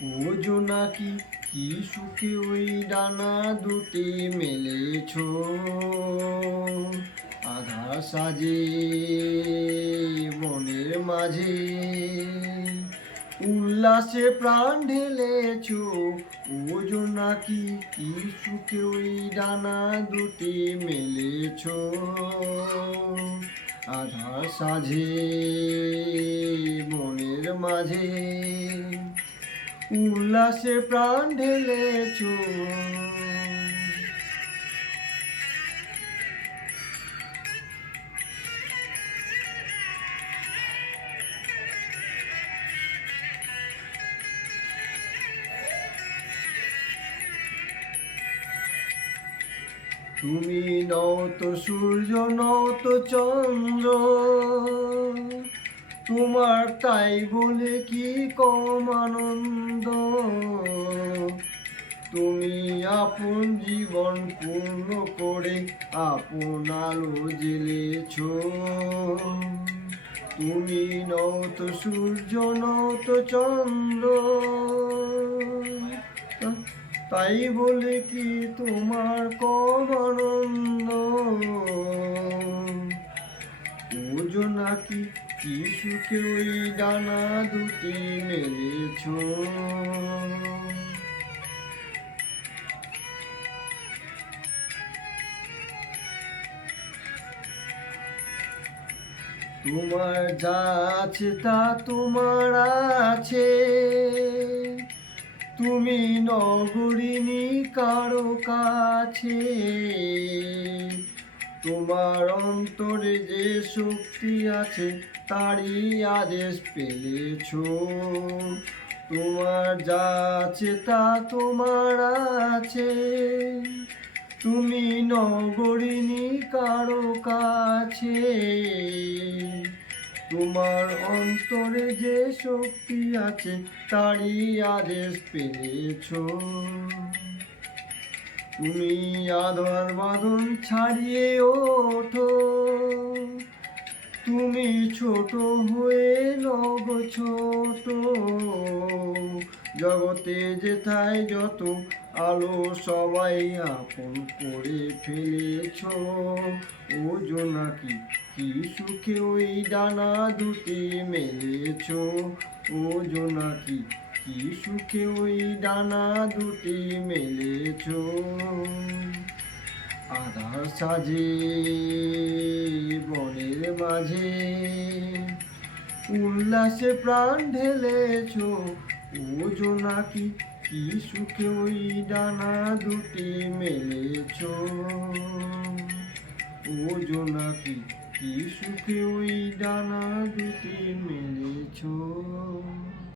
ও জোনাকি কি সুখে ওই ডানা দুটি মেলেছ, আধার সাজে বনের মাঝে উল্লাসে প্রাণ ঢেলেছ। ও জোনাকি কি সুখে ওই ডানা দুটি মেলেছ, আধার সাজে বনের মাঝে উল্লাসে প্রাণ ঢেলেছ। তুমি নও তো সূর্য, নও তো চন্দ্র, তোমার তাই বলে কি কম আনন্দ। তুমি আপন জীবন পূর্ণ করে আপন আলো জ্বেলেছ। তুমি নও তো সূর্য, নও তো চন্দ্র, তাই বলে কি তোমার কম আনন্দ। ও জোনাকি কি সুখে ওই ডানা দুটি মেলেছ। তোমার যা আছে তা তোমার আছে, তুমি নগরিনী কারো কাছে। তোমার অন্তরে যে শক্তি আছে তারই আদেশ পেলেছ। তোমার যা আছে তা তোমার আছে, তুমি নগরিনী কারো কাছে। তোমার অন্তরে যে শক্তি আছে তারই আদেশ পেয়েছ। তুমি আধার বাঁধন ছাড়িয়ে ওঠো, তুমি ছোট হয়ে নব ছোট। জগতে যেথায় যত আলো সবাই আপন করে ফেলেছ। ও জোনাকি কি সুখে ওই ডানা দুটি মেলেছ। ও জোনাকি কি সুখে ওই ডানা দুটি মেলেছ। আধার সাজে বনের মাঝে উল্লাসে প্রাণ ঢেলেছ। ও জোনাকি কি সুখে ওই ডানা দুটি মেলেছ। ও জোনাকি কি সুখে ওই ডানা দুটি মেলেছ।